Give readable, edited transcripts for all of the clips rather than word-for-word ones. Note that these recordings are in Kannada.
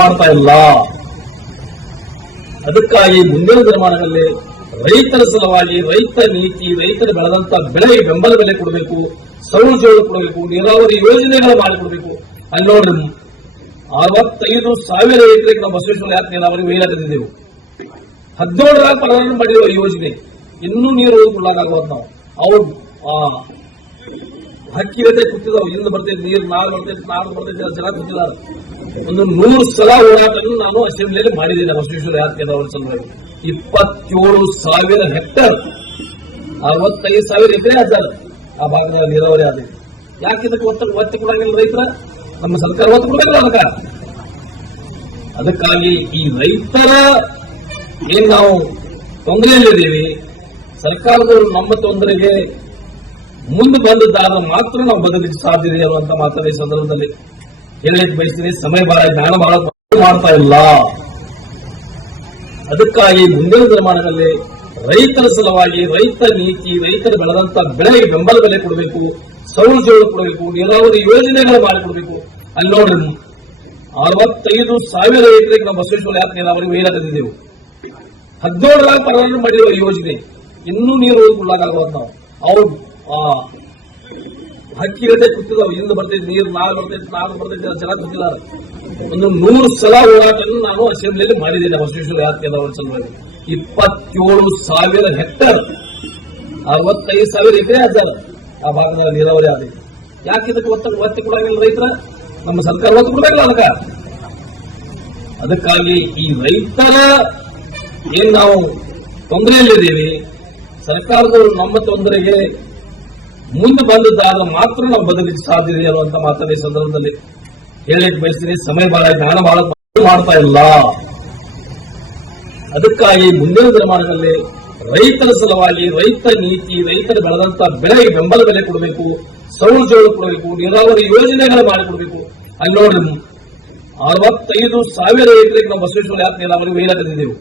ಮಾಡ್ತಾ ಇಲ್ಲ. ಅದಕ್ಕಾಗಿ ಮುಂದಿನ ದಿನಮಾನಗಳಲ್ಲಿ ರೈತರ ಸಲುವಾಗಿ ರೈತ ನೀತಿ, ರೈತರು ಬೆಳೆದಂತ ಬೆಳೆಗೆ ಬೆಂಬಲ ಬೆಲೆ ಕೊಡಬೇಕು, ಸೌರ ಜೋಳ ಕೊಡಬೇಕು, ನೀರಾವರಿ ಯೋಜನೆಗಳು ಮಾಡಿಕೊಡಬೇಕು. ಅಲ್ಲಿ ನೋಡ್ರಿ 65,000 ಎಕರೆಗೆ ನಾವು ಬಸವೇಶ್ವರ ಯಾತ್ರೆ ನೀರಾವರಿ ವಹಿವಾಟಿದ್ದೆವು. 17 ಪ್ರಾರಂಭ ಮಾಡಿರುವ ಯೋಜನೆ ಇನ್ನೂ ನೀರು ಹೋಗ್ಕೊಳ್ಳಾಗುವುದು. ನಾವು ಅವ್ರು ಹಕ್ಕಿ ಜೊತೆ ಕೂತಿದ್ದಾವೆ, ಇಂದು ಬರ್ತೈತೆ ನೀರು, ನಾಳೆ ಬರ್ತೈತೆ, ನಾಳೆ ಬರ್ತೈತೆ ಜನ ಕೂತಿದ್ದಾರೆ. ಒಂದು 100 ಸಲ ಹೋರಾಟವನ್ನು ನಾನು ಅಸೆಂಬ್ಲಿಯಲ್ಲಿ ಮಾಡಿದ್ದೇನೆ. ಬಸವೇಶ್ವರ ಯಾತ್ರೆ ನೀರಾವರಿ ಸಲುವಾಗಿ 27,000 ಹೆಕ್ಟರ್ 65,000 ಎಕರೆ ಆದ ಆ ಭಾಗದ ನೀರಾವರಿ ಆದ. ಯಾಕೆ ಇದಕ್ಕೆ ಒತ್ತು ಕೊಡಂಗಿಲ್ಲ ರೈತರ? ನಮ್ಮ ಸರ್ಕಾರ ಒತ್ತು ಕೊಡಬೇಕಲ್ಲ ಅದಕ್ಕೆ. ಅದಕ್ಕಾಗಿ ಈ ರೈತರ ಏನ್ ನಾವು ತೊಂದರೆಯಲ್ಲಿದ್ದೀವಿ, ಸರ್ಕಾರದವರು ನಮ್ಮ ತೊಂದರೆಗೆ ಮುಂದೆ ಬಂದಿದ್ದಾಗ ಮಾತ್ರ ನಾವು ಬದಲಿಗೆ ಸಾಧ್ಯ ಇದೆ ಅನ್ನುವಂತ ಮಾತನ್ನ ಈ ಸಂದರ್ಭದಲ್ಲಿ ಹೇಳಲಿಕ್ಕೆ ಬಯಸ್ತೀನಿ. ಸಮಯ ಬಹಳ ಜ್ಞಾನ ಬಹಳ ಮಾಡ್ತಾ ಇಲ್ಲ. ಅದಕ್ಕಾಗಿ ಮುಂದಿನ ದಿನಮಾನಗಳಲ್ಲಿ ರೈತರ ಸಲುವಾಗಿ ರೈತ ನೀತಿ, ರೈತರು ಬೆಳೆದಂತ ಬೆಳೆಗೆ ಬೆಂಬಲ ಬೆಲೆ ಕೊಡಬೇಕು, ಸೌರ ಜೋಳ ಕೊಡಬೇಕು, ನೀರಾವರಿ ಯೋಜನೆಗಳು ಮಾಡಿಕೊಡಬೇಕು. ಅಲ್ಲಿ ನೋಡ್ರಿ 65,000 ಎಕರೆಗೆ ನಾವು ಬಸವೇಶ್ವರ ಯಾತ್ರೆ ನೀರಾವರಿ ವಹಿವಾಟಿದ್ದೆವು. 17 ಪ್ರಾರಂಭ ಮಾಡಿರುವ ಯೋಜನೆ ಇನ್ನೂ ನೀರು ಹೋಗ್ಕೊಳ್ಳಾಗುವುದು. ನಾವು ಅವ್ರು ಹಕ್ಕಿ ಜೊತೆ ಕೂತಿದ್ದಾವೆ, ಇಂದು ಬರ್ತೈತೆ ನೀರು, ನಾಳೆ ಬರ್ತೈತೆ, ನಾಳೆ ಬರ್ತೈತೆ ಜನ ಕೂತಿದ್ದಾರೆ. ಒಂದು 100 ಸಲ ಹೋರಾಟವನ್ನು ನಾನು ಅಸೆಂಬ್ಲಿಯಲ್ಲಿ ಮಾಡಿದ್ದೇನೆ. ಬಸವೇಶ್ವರ ಯಾತ್ರೆ ನೀರಾವರಿ ಸಲುವಾಗಿ 27,000 ಹೆಕ್ಟರ್ 65,000 ಎಕರೆ ಆದ ಆ ಭಾಗದ ನೀರಾವರಿ ಆದ. ಯಾಕೆ ಇದಕ್ಕೆ ಒತ್ತು ಕೊಡಂಗಿಲ್ಲ ರೈತರ? ನಮ್ಮ ಸರ್ಕಾರ ಒತ್ತು ಕೊಡಬೇಕಲ್ಲ ಅದಕ್ಕೆ. ಅದಕ್ಕಾಗಿ ಈ ರೈತರ ಏನ್ ನಾವು ತೊಂದರೆಯಲ್ಲಿದ್ದೀವಿ, ಸರ್ಕಾರದವರು ನಮ್ಮ ತೊಂದರೆಗೆ ಮುಂದೆ ಬಂದಿದ್ದಾಗ ಮಾತ್ರ ನಾವು ಬದಲಿಗೆ ಸಾಧ್ಯ ಇದೆ ಅನ್ನುವಂತ ಮಾತನ್ನ ಈ ಸಂದರ್ಭದಲ್ಲಿ ಹೇಳಲಿಕ್ಕೆ ಬಯಸ್ತೀನಿ. ಸಮಯ ಬಹಳ ಜ್ಞಾನ ಬಹಳ ಮಾಡ್ತಾ ಇಲ್ಲ. ಅದಕ್ಕಾಗಿ ಮುಂದಿನ ದಿನಮಾನಗಳಲ್ಲಿ ರೈತರ ಸಲುವಾಗಿ ರೈತ ನೀತಿ, ರೈತರು ಬೆಳೆದಂತ ಬೆಳೆಗೆ ಬೆಂಬಲ ಬೆಲೆ ಕೊಡಬೇಕು, ಸೌರ ಜೋಳ ಕೊಡಬೇಕು, ನೀರಾವರಿ ಯೋಜನೆಗಳು ಮಾಡಿಕೊಡಬೇಕು. ಅಲ್ಲಿ ನೋಡ್ರಿ 65,000 ಎಕರೆಗೆ ನಾವು ಬಸವೇಶ್ವರ ಯಾತ್ರೆ ನೀರಾವರಿ ವಹಿವಾಟಿದ್ದೆವು.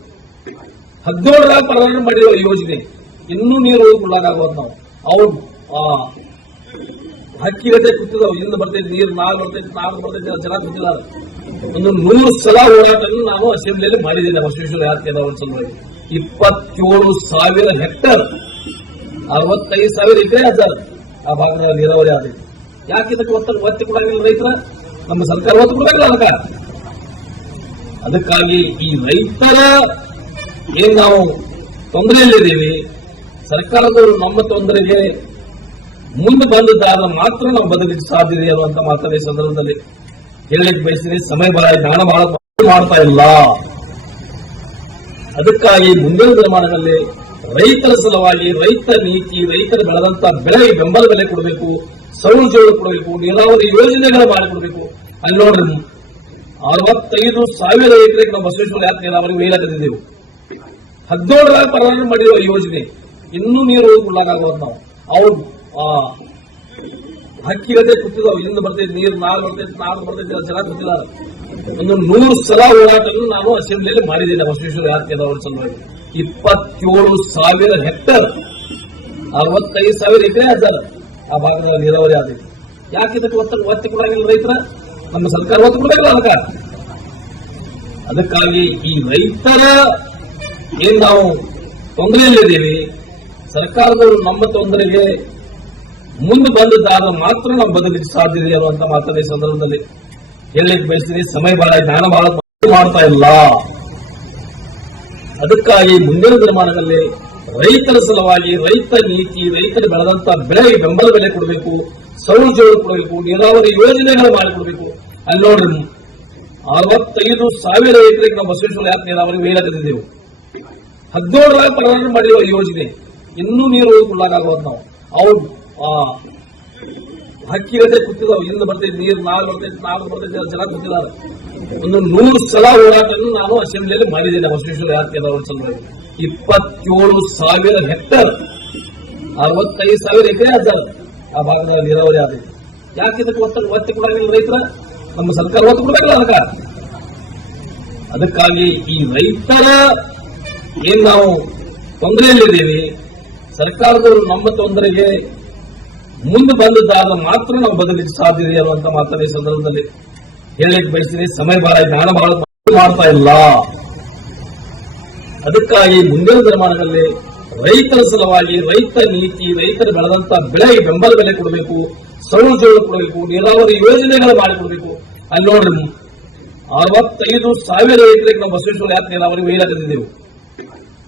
17 ಪ್ರಾರಂಭ ಮಾಡಿರುವ ಯೋಜನೆ ಇನ್ನೂ ನೀರು ಹೋಗ್ಕೊಳ್ಳಾಗುವುದು. ನಾವು ಅವ್ರು ಹಕ್ಕಿ ಜೊತೆ ಕೂತಿದ್ದಾವೆ, ಇಂದು ಬರ್ತೈತೆ ನೀರು, ನಾಳೆ ಬರ್ತೈತೆ, ನಾಳೆ ಬರ್ತೈತೆ ಜನ ಕೂತಿದ್ದಾರೆ. ಒಂದು 100 ಸಲ ಹೋರಾಟವನ್ನು ನಾನು ಅಸೆಂಬ್ಲಿಯಲ್ಲಿ ಮಾಡಿದ್ದೇನೆ. ಬಸವೇಶ್ವರ ಯಾತ್ರೆ ನೀರಾವರಿ ಸಲುವಾಗಿ 27,000 ಹೆಕ್ಟರ್ 65,000 ಎಕರೆ ಆದ ಆ ಭಾಗದ ನೀರಾವರಿ ಆದ. ಯಾಕೆ ಇದಕ್ಕೆ ಒತ್ತು ಕೊಡಂಗಿಲ್ಲ ರೈತರ? ನಮ್ಮ ಸರ್ಕಾರ ಒತ್ತು ಕೊಡಬೇಕಲ್ಲ ಅದಕ್ಕೆ. ಅದಕ್ಕಾಗಿ ಈ ರೈತರ ಏನ್ ನಾವು ತೊಂದರೆಯಲ್ಲಿದ್ದೀವಿ, ಸರ್ಕಾರದವರು ನಮ್ಮ ತೊಂದರೆಗೆ ಮುಂದೆ ಬಂದಿದ್ದಾಗ ಮಾತ್ರ ನಾವು ಬದಲಿಗೆ ಸಾಧ್ಯ ಇದೆ ಅನ್ನುವಂತ ಮಾತನ್ನ ಈ ಸಂದರ್ಭದಲ್ಲಿ ಹೇಳಲಿಕ್ಕೆ ಬಯಸ್ತೀನಿ. ಸಮಯ ಬಹಳ ಜ್ಞಾನ ಬಹಳ ಮಾಡ್ತಾ ಇಲ್ಲ. ಅದಕ್ಕಾಗಿ ಮುಂದಿನ ದಿನಮಾನಗಳಲ್ಲಿ ರೈತರ ಸಲುವಾಗಿ ರೈತ ನೀತಿ, ರೈತರು ಬೆಳೆದಂತ ಬೆಳೆಗೆ ಬೆಂಬಲ ಬೆಲೆ ಕೊಡಬೇಕು, ಸೌರ ಜೋಳ ಕೊಡಬೇಕು, ನೀರಾವರಿ ಯೋಜನೆಗಳು ಮಾಡಿಕೊಡಬೇಕು. ಅಲ್ಲಿ ನೋಡ್ರಿ 65,000 ಎಕರೆಗೆ ನಾವು ಬಸವೇಶ್ವರ ಯಾತ್ರೆ ನೀರಾವರಿ ವಹಿವಾಟಿದ್ದೆವು. 17 ಪ್ರಾರಂಭ ಮಾಡಿರುವ ಯೋಜನೆ ಇನ್ನೂ ನೀರು ಹೋಗ್ಕೊಳ್ಳಾಗುವುದು. ನಾವು ಅವ್ರು ಹಕ್ಕಿ ಜೊತೆ ಕೂತಿದ್ದಾವೆ, ಇಂದು ಬರ್ತೈತೆ ನೀರು, ನಾಳೆ ಬರ್ತೈತೆ, ನಾಳೆ ಬರ್ತೈತೆ ಜನ ಕೂತಿದ್ದಾರೆ. ಒಂದು 100 ಸಲ ಹೋರಾಟವನ್ನು ನಾನು ಅಸೆಂಬ್ಲಿಯಲ್ಲಿ ಮಾಡಿದ್ದೇನೆ. ಬಸವೇಶ್ವರ ಯಾತ್ರೆ ನೀರಾವರಿ ಸಲುವಾಗಿ 27,000 ಹೆಕ್ಟರ್ 65,000 ಎಕರೆ ಆದ ಆ ಭಾಗದ ನೀರಾವರಿ ಆದ. ಯಾಕೆ ಇದಕ್ಕೆ ಒತ್ತು ಕೊಡಂಗಿಲ್ಲ ರೈತರ? ನಮ್ಮ ಸರ್ಕಾರ ಒತ್ತು ಕೊಡಬೇಕಲ್ಲ ಅದಕ್ಕೆ. ಅದಕ್ಕಾಗಿ ಈ ರೈತರ ಏನ್ ನಾವು ತೊಂದರೆಯಲ್ಲಿದ್ದೀವಿ, ಸರ್ಕಾರದವರು ನಮ್ಮ ತೊಂದರೆಗೆ ಮುಂದೆ ಬಂದಿದ್ದಾಗ ಮಾತ್ರ ನಾವು ಬದಲಿಗೆ ಸಾಧ್ಯ ಇದೆ ಅನ್ನುವಂತ ಮಾತನ್ನ ಈ ಸಂದರ್ಭದಲ್ಲಿ ಹೇಳಲಿಕ್ಕೆ ಬಯಸ್ತೀನಿ. ಸಮಯ ಬಹಳ ಜ್ಞಾನ ಬಹಳ ಮಾಡ್ತಾ ಇಲ್ಲ. ಅದಕ್ಕಾಗಿ ಮುಂದಿನ ದಿನಮಾನಗಳಲ್ಲಿ ರೈತರ ಸಲುವಾಗಿ ರೈತ ನೀತಿ, ರೈತರು ಬೆಳೆದಂತ ಬೆಳೆಗೆ ಬೆಂಬಲ ಬೆಲೆ ಕೊಡಬೇಕು, ಸೌರ ಜೋಳ ಕೊಡಬೇಕು, ನೀರಾವರಿ ಯೋಜನೆಗಳು ಮಾಡಿಕೊಡಬೇಕು. ಅಲ್ಲಿ ನೋಡ್ರಿ 65,000 ಎಕರೆಗೆ ನಾವು ಬಸವೇಶ್ವರ ಯಾತ್ರೆ ನೀರಾವರಿ ವಹಿವಾಟಿದ್ದೆವು. 17 ಪ್ರಾರಂಭ ಮಾಡಿರುವ ಯೋಜನೆ ಇನ್ನೂ ನೀರು ಹೋಗ್ಕೊಳ್ಳಾಗುವುದು. ನಾವು ಅವ್ರು ಹಕ್ಕಿ ಜೊತೆ ಕೂತಿದ್ದಾವೆ, ಇಂದು ಬರ್ತೈತೆ ನೀರು, ನಾಳೆ ಬರ್ತೈತೆ, ನಾಳೆ ಬರ್ತೈತೆ ಜನ ಕೂತಿದ್ದಾರೆ. ಒಂದು 100 ಸಲ ಹೋರಾಟವನ್ನು ನಾನು ಅಸೆಂಬ್ಲಿಯಲ್ಲಿ ಮಾಡಿದ್ದೇನೆ. ಬಸವೇಶ್ವರ ಯಾತ್ರೆ ನೀರಾವರಿ ಸಲುವಾಗಿ 27,000 ಹೆಕ್ಟರ್ 65,000 ಎಕರೆ ಆದ ಆ ಭಾಗದ ನೀರಾವರಿ ಆದ. ಯಾಕೆ ಇದಕ್ಕೆ ಒತ್ತು ಕೊಡಂಗಿಲ್ಲ ರೈತರ? ನಮ್ಮ ಸರ್ಕಾರ ಒತ್ತು ಕೊಡಬೇಕಲ್ಲ ಅದಕ್ಕೆ. ಅದಕ್ಕಾಗಿ ಈ ರೈತರ ಏನ್ ನಾವು ತೊಂದರೆಯಲ್ಲಿದ್ದೀವಿ, ಸರ್ಕಾರದವರು ನಮ್ಮ ತೊಂದರೆಗೆ ಮುಂದೆ ಬಂದಿದ್ದಾಗ ಮಾತ್ರ ನಾವು ಬದಲಿಗೆ ಸಾಧ್ಯ ಇದೆ ಅನ್ನುವಂತ ಮಾತನ್ನ ಈ ಸಂದರ್ಭದಲ್ಲಿ ಹೇಳಲಿಕ್ಕೆ ಬಯಸ್ತೀನಿ, ಸಮಯ ಬಹಳ ಜ್ಞಾನ ಬಹಳ ಮಾಡ್ತಾ ಇಲ್ಲ. ಅದಕ್ಕಾಗಿ ಮುಂದಿನ ದಿನಮಾನಗಳಲ್ಲಿ ರೈತರ ಸಲುವಾಗಿ ರೈತ ನೀತಿ, ರೈತರು ಬೆಳೆದಂತ ಬೆಳೆಗೆ ಬೆಂಬಲ ಬೆಲೆ ಕೊಡಬೇಕು, ಸೌಲಭ್ಯಗಳು ಕೊಡಬೇಕು, ನೀರಾವರಿ ಯೋಜನೆಗಳು ಮಾಡಿಕೊಡಬೇಕು. ಅಲ್ಲಿ ನೋಡ್ರಿ 65,000 ರೈತರಿಗೆ ನಾವು ಬಸವೇಶ್ವರ ಯಾತ್ರೆ ನೀರಾವರಿ ವೈಲಾಗದಿದ್ದೆವು.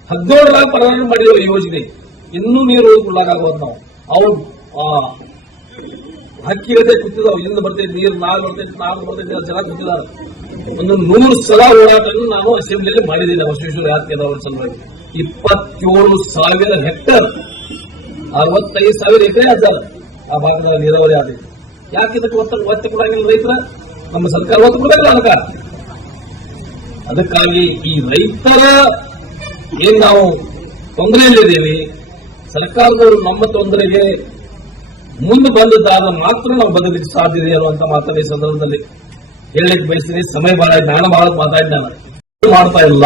17 ಪ್ರಾರಂಭ ಮಾಡಿರುವ ಯೋಜನೆ ಇನ್ನೂ ನೀರು ಉಳ್ಳಾಗೋದು. ನಾವು ಅವ್ರು ಹಕ್ಕಿ ಗತೆ ಕೂತಿದ್ದಾವೆ, ಇಲ್ಲಿಂದ ಬರ್ತೈತೆ ನೀರು, ನಾಳೆ ಬರ್ತೈತೆ ಜನ ಕೂತಿದ್ದಾರೆ. ಒಂದು 100 ಸಲ ಹೋರಾಟವನ್ನು ನಾನು ಅಸೆಂಬ್ಲಿಯಲ್ಲಿ ಮಾಡಿದ್ದೇನೆ ಬಸವೇಶ್ವರ ಯಾತ್ರೆ ನೀರಾವರಿ ಸಲುವಾಗಿ. 27,000 ಹೆಕ್ಟರ್, 65,000 ಎಕರೆ ಅದಾರ ಆ ಭಾಗದ ನೀರಾವರಿ ಆಗಿದೆ. ಯಾಕೆ ಇದಕ್ಕೆ ಒತ್ತು ಕೊಡಂಗಿಲ್ಲ ರೈತರ? ನಮ್ಮ ಸರ್ಕಾರ ಒತ್ತು ಕೊಡಬೇಕಲ್ಲ ಅದಕ್ಕೆ. ಅದಕ್ಕಾಗಿ ಈ ರೈತರ ಏನ್ ನಾವು ತೊಂದರೆಯಲ್ಲಿದ್ದೇವೆ, ಸರ್ಕಾರದವರು ನಮ್ಮ ತೊಂದರೆಗೆ ಮುಂದೆ ಬಂದಿದ್ದಾಗ ಮಾತ್ರ ನಾವು ಬದಲಿಗೆ ಸಾಧ್ಯ ಇದೆ ಅನ್ನುವಂತ ಮಾತನ್ನ ಈ ಸಂದರ್ಭದಲ್ಲಿ ಹೇಳಲಿಕ್ಕೆ ಬಯಸ್ತೀನಿ. ಸಮಯ ಬಹಳ ಜ್ಞಾನ ಬಹಳ ಮಾತಾಡಿದ್ದಾನೆ, ಮಾಡ್ತಾ ಇಲ್ಲ.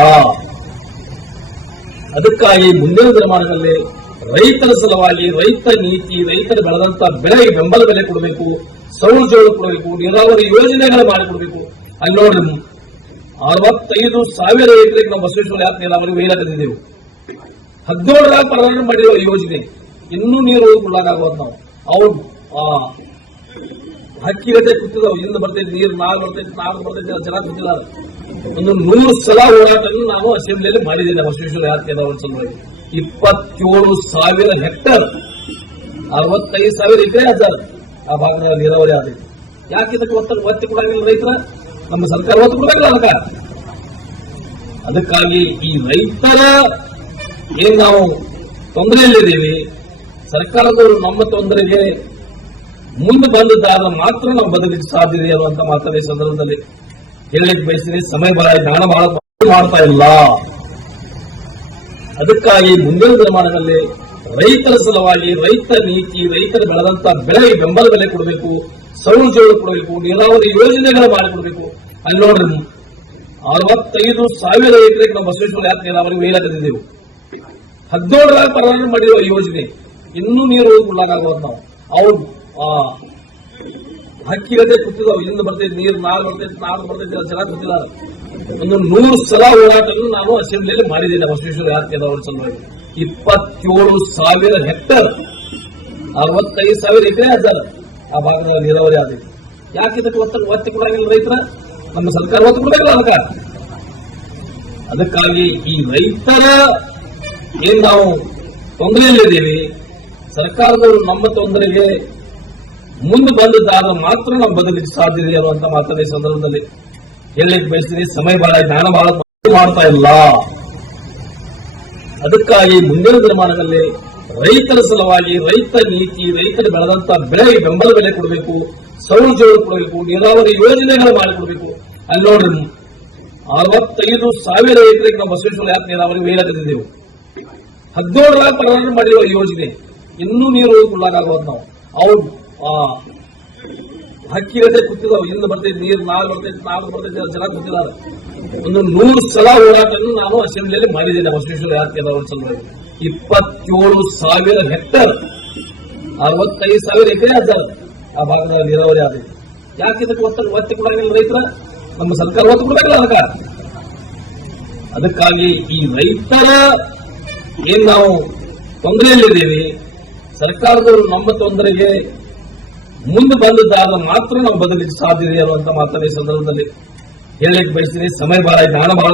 ಅದಕ್ಕಾಗಿ ಮುಂದಿನ ದಿನಮಾನಗಳಲ್ಲಿ ರೈತರ ಸಲುವಾಗಿ ರೈತ ನೀತಿ, ರೈತರು ಬೆಳೆದಂತ ಬೆಳೆಗೆ ಬೆಂಬಲ ಬೆಲೆ ಕೊಡಬೇಕು, ಸೌಲಭ್ಯಗಳು ಕೊಡಬೇಕು, ನೀರಾವರಿ ಯೋಜನೆಗಳು ಮಾಡಿಕೊಡಬೇಕು. ಅಲ್ಲಿ ನೋಡ್ರಿ 65,000 ಎಕರೆಗೆ ನಾವು ಬಸವೇಶ್ವರ ಯಾತ್ರೆ ನೀರಾವರಿ ವೈಲಾಗದಿದ್ದೆವು. 17 ಪ್ರಾರಂಭ ಮಾಡಿರುವ ಯೋಜನೆ ಇನ್ನೂ ನೀರು ಉಳ್ಳಾಗೋದು. ನಾವು ಅವ್ರು ಹಕ್ಕಿ ಗತೆ ಕೂತಿದ್ದಾವೆ, ಇಲ್ಲಿಂದ ಬರ್ತೈತೆ ನೀರು, ನಾಳೆ ಬರ್ತೈತೆ ಜನ ಕೂತಿದ್ದಾರೆ. ಒಂದು 100 ಸಲ ಹೋರಾಟವನ್ನು ನಾನು ಅಸೆಂಬ್ಲಿಯಲ್ಲಿ ಮಾಡಿದ್ದೇನೆ ಬಸವೇಶ್ವರ ಯಾತ್ರೆ ನೀರಾವರಿ ಸಲುವಾಗಿ. 27,000 ಹೆಕ್ಟರ್, 65,000 ಎಕರೆ ಅದಾರ ಆ ಭಾಗದ ನೀರಾವರಿ ಆಗಿದೆ. ಯಾಕೆ ಇದಕ್ಕೆ ಒತ್ತು ಕೊಡಂಗಿಲ್ಲ ರೈತರ? ನಮ್ಮ ಸರ್ಕಾರ ಒತ್ತು ಕೊಡಬೇಕಲ್ಲ ಅದಕ್ಕೆ. ಅದಕ್ಕಾಗಿ ಈ ರೈತರ ಏನ್ ನಾವು ತೊಂದರೆಯಲ್ಲಿದ್ದೇವೆ, ಸರ್ಕಾರದವರು ನಮ್ಮ ತೊಂದರೆಗೆ ಮುಂದೆ ಬಂದಿದ್ದಾಗ ಮಾತ್ರ ನಾವು ಬದಲಿಗೆ ಸಾಧ್ಯ ಇದೆ ಅನ್ನುವಂತ ಮಾತನ್ನ ಈ ಸಂದರ್ಭದಲ್ಲಿ ಹೇಳಲಿಕ್ಕೆ ಬಯಸ್ತೀನಿ. ಸಮಯ ಬಹಳ ಜ್ಞಾನ ಬಹಳ ಮಾಡ್ತಾ ಇಲ್ಲ. ಅದಕ್ಕಾಗಿ ಮುಂದಿನ ದಿನಮಾನಗಳಲ್ಲಿ ರೈತರ ಸಲುವಾಗಿ ರೈತ ನೀತಿ, ರೈತರು ಬೆಳೆದಂತ ಬೆಳೆಗೆ ಬೆಂಬಲ ಬೆಲೆ ಕೊಡಬೇಕು, ಸೌಲಭ್ಯಗಳು ಕೊಡಬೇಕು, ನೀರಾವರಿ ಯೋಜನೆಗಳು ಮಾಡಿಕೊಡಬೇಕು. ಅಲ್ಲಿ ನೋಡ್ರಿ 65,000 ಎಕರೆಗೆ ನಾವು ಬಸವೇಶ್ವರ ಯಾತ್ರೆ ನೀರಾವರಿ ವೈಲಾಗದಿದ್ದೆವು. 17 ಪ್ರಾರಂಭ ಮಾಡಿರುವ ಯೋಜನೆ ಇನ್ನೂ ನೀರು ಉಳ್ಳಾಗೋದು. ನಾವು ಅವ್ರು ಹಕ್ಕಿ ಗತೆ ಕೂತಿದ್ದಾವೆ, ಇಲ್ಲಿಂದ ಬರ್ತೈತೆ ನೀರು, ನಾಳೆ ಬರ್ತೈತೆ ಜನ ಕೂತಿದ್ದಾರೆ. ಒಂದು 100 ಸಲ ಹೋರಾಟವನ್ನು ನಾನು ಅಸೆಂಬ್ಲಿಯಲ್ಲಿ ಮಾಡಿದ್ದೇನೆ ಬಸವೇಶ್ವರ ಯಾತ್ರೆ ನೀರಾವರಿ ಸಲುವಾಗಿ. 27,000 ಹೆಕ್ಟರ್, 65,000 ಎಕರೆ ಅದಾರ ಆ ಭಾಗದ ನೀರಾವರಿ ಆಗಿದೆ. ಯಾಕೆ ಇದಕ್ಕೆ ಒತ್ತು ಕೊಡಂಗಿಲ್ಲ ರೈತರ? ನಮ್ಮ ಸರ್ಕಾರ ಒತ್ತು ಕೊಡಬೇಕಲ್ಲ ಅದಕ್ಕೆ. ಅದಕ್ಕಾಗಿ ಈ ರೈತರ ಏನ್ ನಾವು ತೊಂದರೆಯಲ್ಲಿದ್ದೇವೆ, ಸರ್ಕಾರದವರು ನಮ್ಮ ತೊಂದರೆಗೆ ಮುಂದೆ ಬಂದಿದ್ದಾಗ ಮಾತ್ರ ನಾವು ಬದಲಿಗೆ ಸಾಧ್ಯ ಇದೆ ಅನ್ನುವಂತ ಮಾತನ್ನ ಈ ಸಂದರ್ಭದಲ್ಲಿ ಹೇಳಲಿಕ್ಕೆ ಬಯಸ್ತೀನಿ. ಸಮಯ ಬಹಳ ಜ್ಞಾನ ಬಹಳ ಮಾಡ್ತಾ ಇಲ್ಲ. ಅದಕ್ಕಾಗಿ ಮುಂದಿನ ದಿನಮಾನಗಳಲ್ಲಿ ರೈತರ ಸಲುವಾಗಿ ರೈತ ನೀತಿ, ರೈತರು ಬೆಳೆದಂತ ಬೆಳೆಗೆ ಬೆಂಬಲ ಬೆಲೆ ಕೊಡಬೇಕು, ಸೌಲಭ್ಯಗಳು ಕೊಡಬೇಕು, ನೀರಾವರಿ ಯೋಜನೆಗಳು ಮಾಡಿಕೊಡಬೇಕು. ಅಲ್ಲಿ ನೋಡ್ರಿ 65,000 ಎಕರೆಗೆ ನಾವು ಬಸವೇಶ್ವರ ಯಾತ್ರೆ ನೀರಾವರಿ ವೈಲಾಗದಿದ್ದೆವು. 17 ಪ್ರಾರಂಭ ಮಾಡಿರುವ ಯೋಜನೆ ಇನ್ನೂ ನೀರು ಉಳ್ಳಾಗೋದು. ನಾವು ಅವ್ರು ಹಕ್ಕಿ ಗತೆ ಕೂತಿದ್ದಾವೆ, ಇಲ್ಲಿಂದ ಬರ್ತೈತೆ ನೀರು, ನಾಳೆ ಬರ್ತೈತೆ ಜನ ಕೂತಿದ್ದಾರೆ. ಒಂದು 100 ಸಲ ಹೋರಾಟವನ್ನು ನಾನು ಅಸೆಂಬ್ಲಿಯಲ್ಲಿ ಮಾಡಿದ್ದೇನೆ ಬಸವೇಶ್ವರ ಯಾತ್ರೆ ನೀರಾವರಿ ಸಲುವಾಗಿ. 27,000 ಹೆಕ್ಟರ್, 65,000 ಎಕರೆ ಅದಾರ ಆ ಭಾಗದ ನೀರಾವರಿ ಆಗಿದೆ. ಯಾಕೆ ಇದಕ್ಕೆ ಒತ್ತು ಕೊಡಂಗಿಲ್ಲ ರೈತರ? ನಮ್ಮ ಸರ್ಕಾರ ಒತ್ತು ಕೊಡಬೇಕಲ್ಲ ಅದಕ್ಕೆ. ಅದಕ್ಕಾಗಿ ಈ ರೈತರ ಏನ್ ನಾವು ತೊಂದರೆಯಲ್ಲಿದ್ದೇವೆ, ಸರ್ಕಾರದವರು ನಮ್ಮ ತೊಂದರೆಗೆ ಮುಂದೆ ಬಂದಿದ್ದಾಗ ಮಾತ್ರ ನಾವು ಬದಲಿಗೆ ಸಾಧ್ಯ ಇದೆ ಅನ್ನುವಂತ ಮಾತನ್ನ ಈ ಸಂದರ್ಭದಲ್ಲಿ ಹೇಳಲಿಕ್ಕೆ ಬಯಸ್ತೀನಿ. ಸಮಯ ಬಹಳ ಜ್ಞಾನ ಬಹಳ